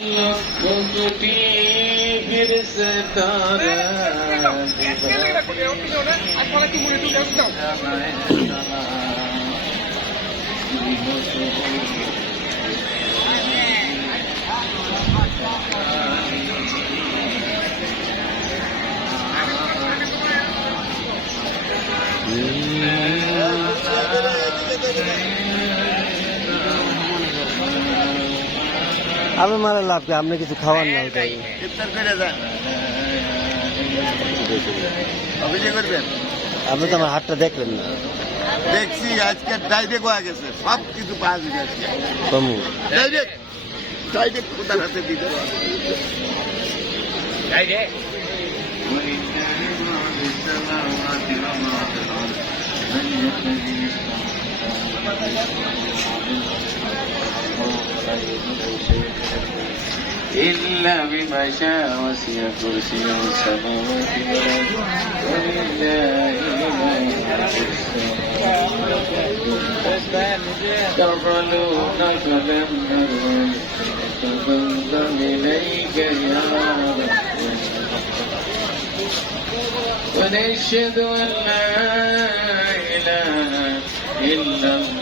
লক্ষ আমি মারা লাভ কি আপনি কিছু খাওয়ার না ওটাই ইফতার করে যান। অভিযোগ করবেন? আপনি তো আমার হাতটা দেখলেন না। দেখছি আজকে ডাইরেক্ট হয়ে গেছে সব কিছু পাওয়া যাচ্ছে কমু। ডাইরেক্ট ডাইরেক্ট কোথার হাতে দিতে إلا بما شاء وسع كرسيه السماوات والأرض ولله ما في السماوات تفعلون فلم نرد تفضل إليك يا رب ونشهد أن لا إله إلا الله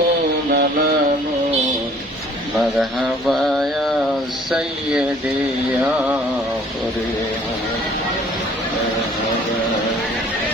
مرحبا يا سيدي يا قريب